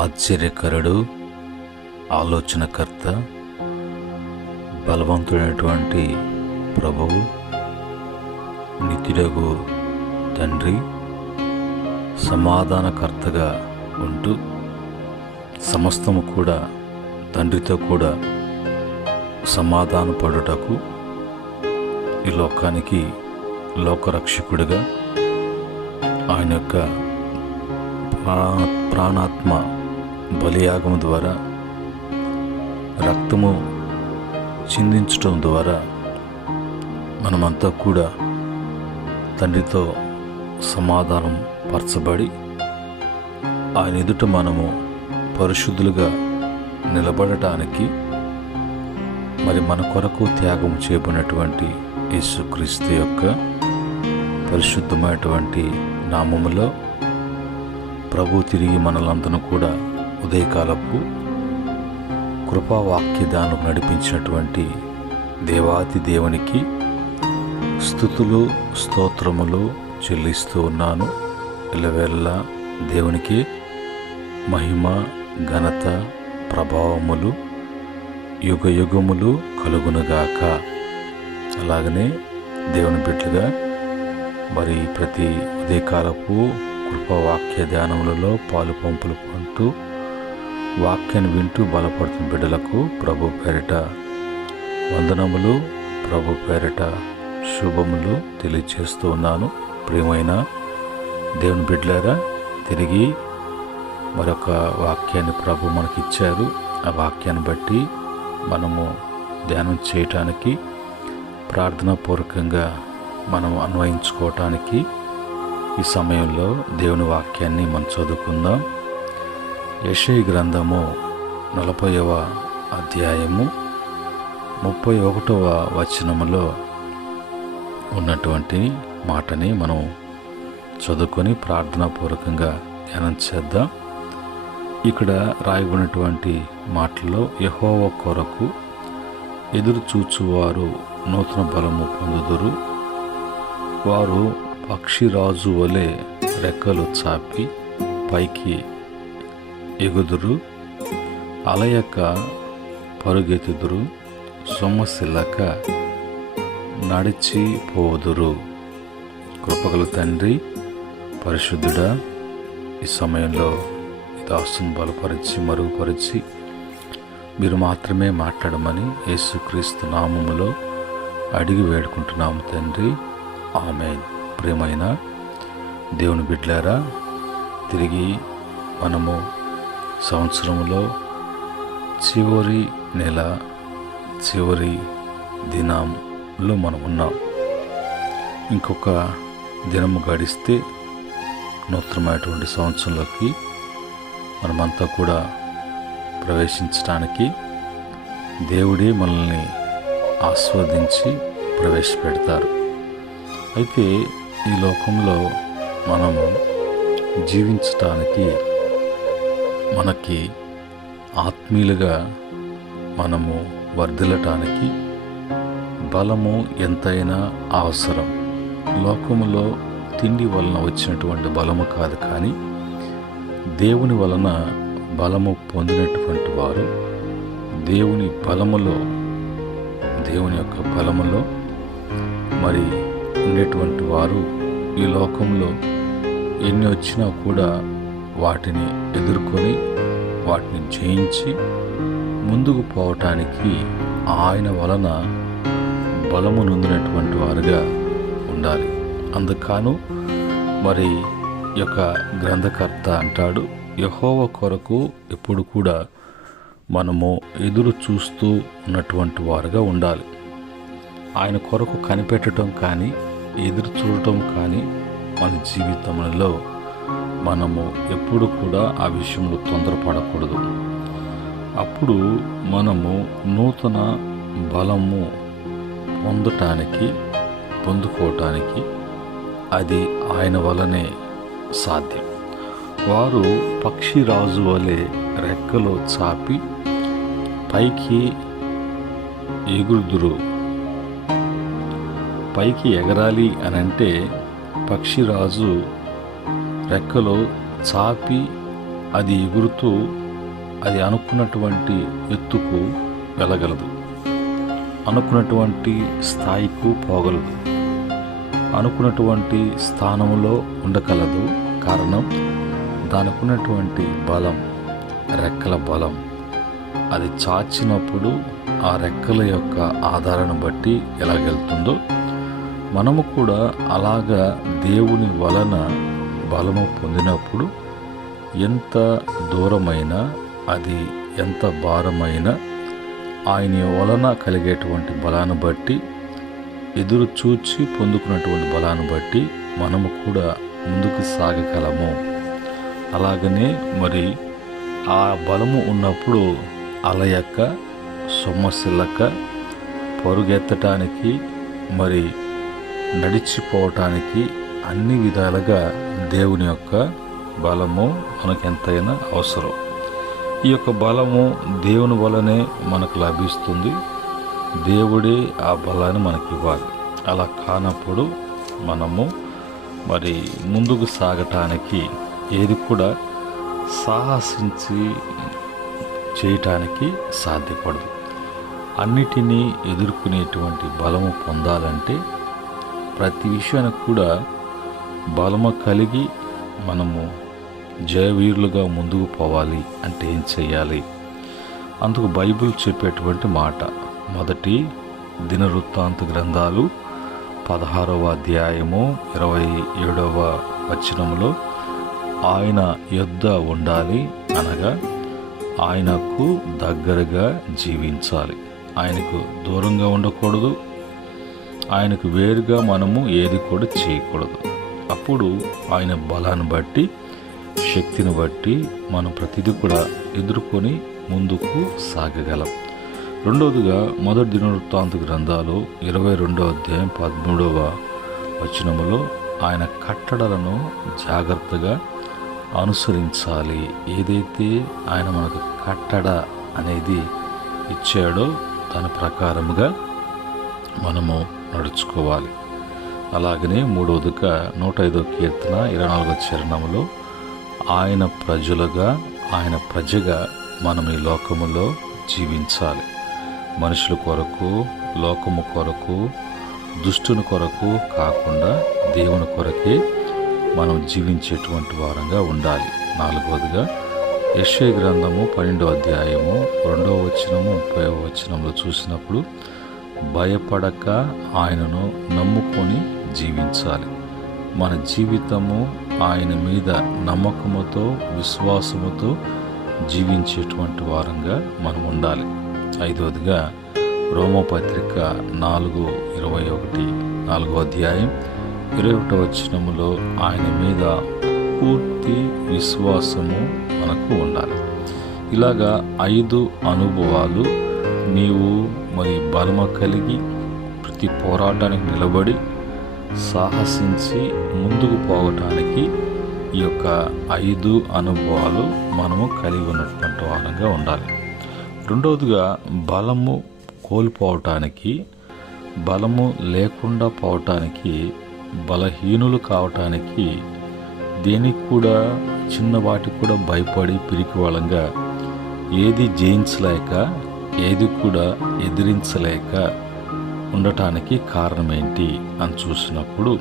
ఆశ్చర్యకరుడు, ఆలోచనకర్త, బలవంతుడైనటువంటి ప్రభువు, నిత్యుడగు తండ్రి, సమాధానకర్తగా ఉంటూ సమస్తము కూడా తండ్రితో కూడా సమాధానపడుటకు ఈ లోకానికి లోకరక్షకుడిగా ఆయన యొక్క ప్రాణాత్మ బలియాగము ద్వారా రక్తము చిందించటం ద్వారా మనమంతా కూడా తండ్రితో సమాధానం పరచబడి ఆయన ఎదుట మనము పరిశుద్ధులుగా నిలబడటానికి మరి మన కొరకు త్యాగం చేయబడినటువంటి యేసుక్రీస్తు యొక్క పరిశుద్ధమైనటువంటి నామములో ప్రభు తిరిగి మనలందరూ కూడా ఉదయకాలపు కృపావాక్య దానం నడిపించినటువంటి దేవాది దేవునికి స్తుతులు స్తోత్రములు చెల్లిస్తూ ఉన్నాను. ఇళ్ళవేళలా దేవునికి మహిమ ఘనత ప్రభావములు యుగ యుగములు కలుగునుగాక. అలాగనే దేవుని బిడ్డలుగా మరి ప్రతి ఉదయకాలపు కృపావాక్య ధ్యానములలో పాలు పంపులు పొందుతూ వాక్యాన్ని వింటూ బలపడుతున్న బిడ్డలకు ప్రభు పేరిట వందనములు, ప్రభు పేరిట శుభములు తెలియజేస్తూ ఉన్నాను. ప్రియమైన దేవుని బిడ్డలారా, తిరిగి మరొక వాక్యాన్ని ప్రభు మనకిచ్చారు. ఆ వాక్యాన్ని బట్టి మనము ధ్యానం చేయటానికి ప్రార్థనాపూర్వకంగా మనం అన్వయించుకోవటానికి ఈ సమయంలో దేవుని వాక్యాన్ని మనం చదువుకుందాం. యెషయా గ్రంథము 40వ అధ్యాయము 31వ వచనములో ఉన్నటువంటి మాటని మనం చదువుకొని ప్రార్థనాపూర్వకంగా ధ్యానం చేద్దాం. ఇక్కడ రాయబడినటువంటి మాటల్లో యెహోవా కొరకు ఎదురు చూచువారు నూతన బలము పొందుదురు. వారు పక్షిరాజు వలె రెక్కలు చాపి పైకి ఎగుదురు. అలయక పరుగెత్తుదురు, సొమ్మసిల్లక నడిచిపోదురు. కృపగల తండ్రి, పరిశుద్ధుడా, ఈ సమయంలో ఈ దాసుని బలపరిచి మరుగుపరిచి మీరు మాత్రమే మాట్లాడమని యేసుక్రీస్తు నామములో అడిగి వేడుకుంటున్నాము తండ్రి. ఆమేన్. ప్రియమైన దేవుని బిడ్డలారా, తిరిగి మనము సంవత్సరంలో చివరి నెల చివరి దినంలో మనం ఉన్నాం. ఇంకొక దినము గడిస్తే నూతనమైనటువంటి సంవత్సరంలోకి మనమంతా కూడా ప్రవేశించడానికి దేవుడే మనల్ని ఆస్వాదించి ప్రవేశపెడతారు. అయితే ఈ లోకంలో మనము జీవించటానికి మనకి ఆత్మీయులుగా మనము వర్ధిల్లటానికి బలము ఎంతైనా అవసరం. లోకములో తిండి వలన వచ్చినటువంటి బలము కాదు, కానీ దేవుని వలన బలము పొందినటువంటి వారు దేవుని బలములో, దేవుని యొక్క బలములో మరి ఉండేటువంటి వారు ఈ లోకంలో ఎన్ని వచ్చినా కూడా వాటిని ఎదుర్కొని వాటిని జయించి ముందుకు పోవటానికి ఆయన వలన బలము నొందినటువంటి వారుగా ఉండాలి. అందుకను మరి యొక్క గ్రంథకర్త అంటాడు, యెహోవా కొరకు ఎప్పుడు కూడా మనము ఎదురు చూస్తూ ఉన్నటువంటి వారుగా ఉండాలి. ఆయన కొరకు కనిపెట్టడం కానీ ఎదురు చూడటం కానీ మన జీవితంలో మనము ఎప్పుడు కూడా ఆ విషయంలో తొందరపడకూడదు. అప్పుడు మనము నూతన బలము పొందుకోవటానికి అది ఆయన వలనే సాధ్యం. వారు పక్షిరాజు వలె రెక్కలు చాపి పైకి ఎగురుదురు. పైకి ఎగరాలి అనంటే పక్షిరాజు రెక్కలు చాపి అది ఎగురుతూ అది అనుకున్నటువంటి ఎత్తుకు వెళ్ళగలదు, అనుకున్నటువంటి స్థాయికు పోగలదు, అనుకున్నటువంటి స్థానంలో ఉండగలదు. కారణం దానికి ఉన్నటువంటి బలం, రెక్కల బలం. అది చాచినప్పుడు ఆ రెక్కల యొక్క ఆధారాన్ని బట్టి ఎలాగెళ్తుందో మనము కూడా అలాగా దేవుని వలన బలము పొందినప్పుడు ఎంత దూరమైనా, అది ఎంత భారమైనా ఆయన వలన కలిగేటువంటి బలాన్ని బట్టి, ఎదురు చూచి పొందుకున్నటువంటి బలాన్ని బట్టి మనము కూడా ముందుకు సాగగలము. అలాగనే మరి ఆ బలము ఉన్నప్పుడు అలయక, సొమ్మసిల్లక, పరుగెత్తటానికి, మరి నడిచిపోవటానికి అన్ని విధాలుగా దేవుని యొక్క బలము మనకెంతైనా అవసరం. ఈ యొక్క బలము దేవుని వలనే మనకు లభిస్తుంది. దేవుడే ఆ బలాన్ని మనకి ఇవ్వాలి. అలా కానప్పుడు మనము మరి ముందుకు సాగటానికి ఏది కూడా సాహసించి చేయటానికి సాధ్యపడదు. అన్నిటినీ ఎదుర్కొనేటువంటి బలము పొందాలంటే ప్రతి విషయానికి కూడా బలము కలిగి మనము జయవీరులుగా ముందుకు పోవాలి. అంటే ఏం చేయాలి? అందుకు బైబిల్ చెప్పేటువంటి మాట, మొదటి దినవృత్తాంత గ్రంథాలు 16వ అధ్యాయము 27వ వచనములో ఆయన యొద్ద ఉండాలి, అనగా ఆయనకు దగ్గరగా జీవించాలి. ఆయనకు దూరంగా ఉండకూడదు, ఆయనకు వేరుగా మనము ఏది కూడా చేయకూడదు. అప్పుడు ఆయన బలాన్ని బట్టి, శక్తిని బట్టి మనం ప్రతిదీ కూడా ఎదుర్కొని ముందుకు సాగగలం. రెండవదిగా మొదటి దినవృత్తాంత గ్రంథాలు 22వ అధ్యాయం 13వ వచనములో ఆయన కట్టడలను జాగ్రత్తగా అనుసరించాలి. ఏదైతే ఆయన మనకు కట్టడ అనేది ఇచ్చాడో దాని ప్రకారముగా మనము నడుచుకోవాలి. అలాగనే మూడవదిగా 105వ కీర్తన 24వ చరణములో ఆయన ప్రజలుగా, ఆయన ప్రజగా మనం ఈ లోకములో జీవించాలి. మనుషుల కొరకు, లోకము కొరకు, దుష్టుని కొరకు కాకుండా దేవుని కొరకే మనం జీవించేటువంటి వారంగా ఉండాలి. నాలుగవదిగా యెషయా గ్రంథము 12వ అధ్యాయము 2వ వచనము 30వ వచనంలో చూసినప్పుడు భయపడక ఆయనను నమ్ముకొని జీవించాలి. మన జీవితము ఆయన మీద నమ్మకముతో, విశ్వాసముతో జీవించేటువంటి వారంగా మనం ఉండాలి. ఐదవదిగా రోమపత్రిక 4:21 4వ అధ్యాయం 21వ వచనములో ఆయన మీద పూర్తి విశ్వాసము మనకు ఉండాలి. ఇలాగా 5 అనుభవాలు నీవు మరి బలము కలిగి ప్రతి పోరాటానికి నిలబడి సాహసించి ముందుకు పోవటానికి ఈ యొక్క 5 అనుభవాలు మనము కలిగి ఉన్నటువంటి వారంగా ఉండాలి. రెండవదిగా బలము కోల్పోవటానికి, బలము లేకుండా పోవటానికి, బలహీనులు కావటానికి, దేనికి కూడా చిన్న వాటికి కూడా భయపడి పిరికి వాళ్ళంగా ఏది జయించలేక, ఏది కూడా ఎదిరించలేక ఉండటానికి కారణం ఏంటి అని చూసినప్పుడు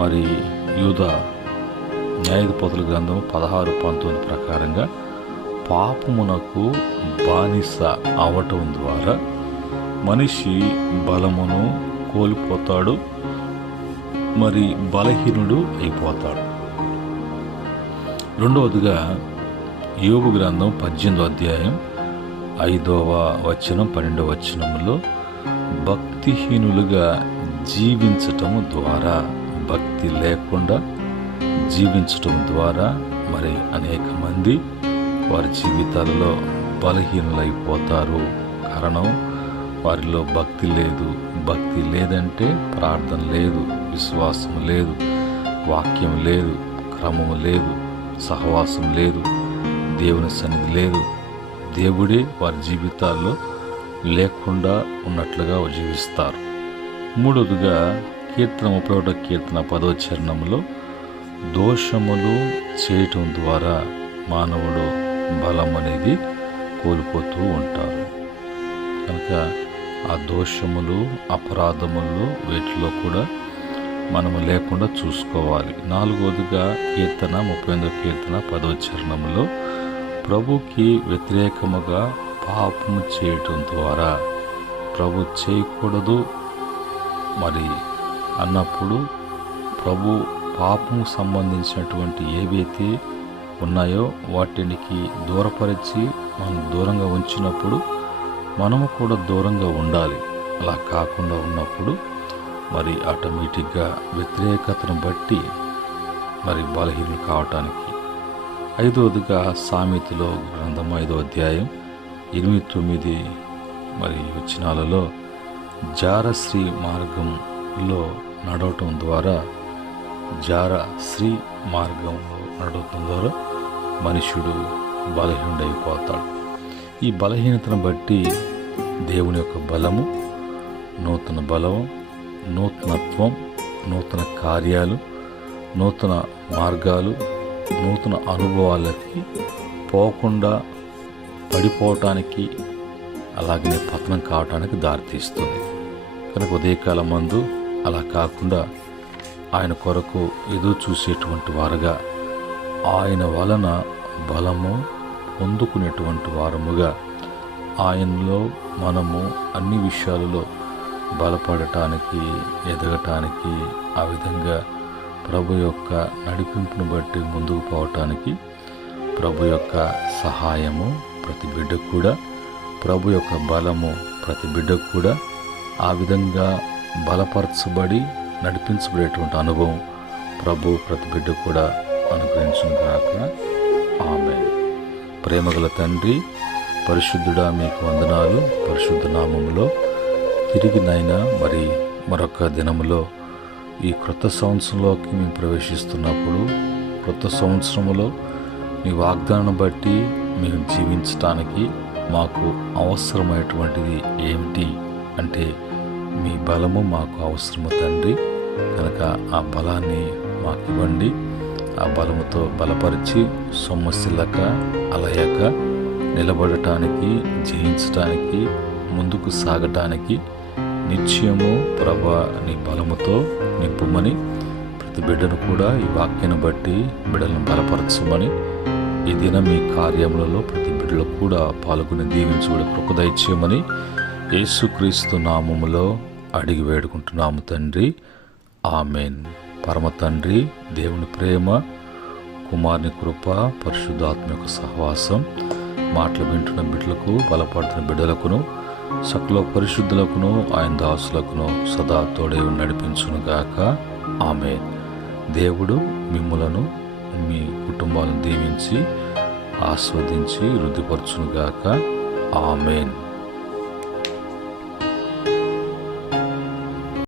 మరి యూదా న్యాయాధిపతుల గ్రంథం 16:19 ప్రకారంగా పాపమునకు బానిస అవటం ద్వారా మనిషి బలమును కోల్పోతాడు, మరి బలహీనుడు అయిపోతాడు. రెండవదిగా యోబు గ్రంథం 18వ అధ్యాయం 5వ వచనం 12వ వచనములో భక్తిహీనులుగా జీవించటం ద్వారా, భక్తి లేకుండా జీవించటం ద్వారా మరి అనేక మంది వారి జీవితాలలో బలహీనులైపోతారు. కారణం వారిలో భక్తి లేదు. భక్తి లేదంటే ప్రార్థన లేదు, విశ్వాసం లేదు, వాక్యం లేదు, క్రమము లేదు, సహవాసం లేదు, దేవుని సన్నిధి లేదు. దేవుడే వారి జీవితాల్లో లేకుండా ఉన్నట్లుగా జీవిస్తారు. మూడవదిగా కీర్తన 31వ కీర్తన 10వ చరణంలో దోషములు చేయటం ద్వారా మానవుడు బలం అనేది కోల్పోతూ ఉంటారు. కనుక ఆ దోషములు, అపరాధములు వీటిలో కూడా మనము లేకుండా చూసుకోవాలి. 4వదిగా కీర్తన 38వ కీర్తన 10వ చరణంలో ప్రభుకి వ్యతిరేకముగా పాపము చేయటం ద్వారా ప్రభు చేయకూడదు మరి అన్నప్పుడు ప్రభు పాపము సంబంధించినటువంటి ఏవైతే ఉన్నాయో వాటికి దూరపరిచి మనం దూరంగా ఉంచినప్పుడు మనము కూడా దూరంగా ఉండాలి. అలా కాకుండా ఉన్నప్పుడు మరి ఆటోమేటిక్గా వ్యతిరేకతను బట్టి మరి బలహీనలు కావటానికి. 5వదిగా సామెతలో గ్రంథం 5వ అధ్యాయం 8-9 మరి వచనాలలో జారశ్రీ మార్గంలో నడవటం ద్వారా మనుషుడు బలహీనుడైపోతాడు. ఈ బలహీనతను బట్టి దేవుని యొక్క బలము, నూతన బలం, నూతనత్వం, నూతన కార్యాలు, నూతన మార్గాలు, నూతన అనుభవాలకి పోకుండా పడిపోవటానికి అలాగనే పతనం కావటానికి దారితీస్తుంది. కనుక ఉదయకాలం మందు అలా కాకుండా ఆయన కొరకు ఎదురు చూసేటువంటి వారుగా, ఆయన వలన బలము పొందుకునేటువంటి వారముగా, ఆయనలో మనము అన్ని విషయాలలో బలపడటానికి, ఎదగటానికి, ఆ విధంగా ప్రభు యొక్క నడిపింపును బట్టి ముందుకు పోవటానికి ప్రభు యొక్క సహాయము ప్రతి బిడ్డకు కూడా, ప్రభు యొక్క బలము ప్రతి బిడ్డకు కూడా ఆ విధంగా బలపరచబడి నడిపించబడేటువంటి అనుభవం ప్రభు ప్రతి బిడ్డకు కూడా అనుగ్రహించును గాక. ఆమేన్. ప్రేమగల తండ్రి, పరిశుద్ధుడా మీకు వందనాలు. పరిశుద్ధ నామములో తిరిగి నైనా మరి మరొక దినములో ఈ క్రొత్త సంవత్సరంలోకి మేము ప్రవేశిస్తున్నప్పుడు, క్రొత్త సంవత్సరంలో మీ వాగ్దానం బట్టి మేము జీవించటానికి మాకు అవసరమైనటువంటిది ఏమిటి అంటే మీ బలము మాకు అవసరము తండ్రి. కనుక ఆ బలాన్ని మాకు ఇవ్వండి. ఆ బలముతో బలపరిచి సొమ్మసిల్లక అలయక నిలబడటానికి, జయించటానికి, ముందుకు సాగటానికి నిత్యము ప్రభా నీ బలముతో నింపుమని, ప్రతి బిడ్డను కూడా ఈ వాక్యాన్ని బట్టి బిడ్డలను బలపరచమని, ఈ దినం మీ కార్యములలో ప్రతి బిడ్డలు కూడా పాల్గొని దీవించుకునే కృప దయచేయమని యేసుక్రీస్తు నామములో అడిగి వేడుకుంటున్నాము తండ్రి. ఆమేన్. పరమ తండ్రి దేవుని ప్రేమ, కుమారుని కృప, పరిశుద్ధాత్మ యొక్క సహవాసం మాటలు వింటున్న బిడ్డలకు, బలపడుతున్న బిడ్డలకును, సకల పరిశుద్ధులకును, ఆయన దాసులకును సదా తోడే నడిపించునుగాక. ఆమేన్. దేవుడు మిమ్ములను, మీ కుటుంబాలను దీవించి ఆస్వాదించి వృద్ధిపరచునుగాక. ఆమేన్.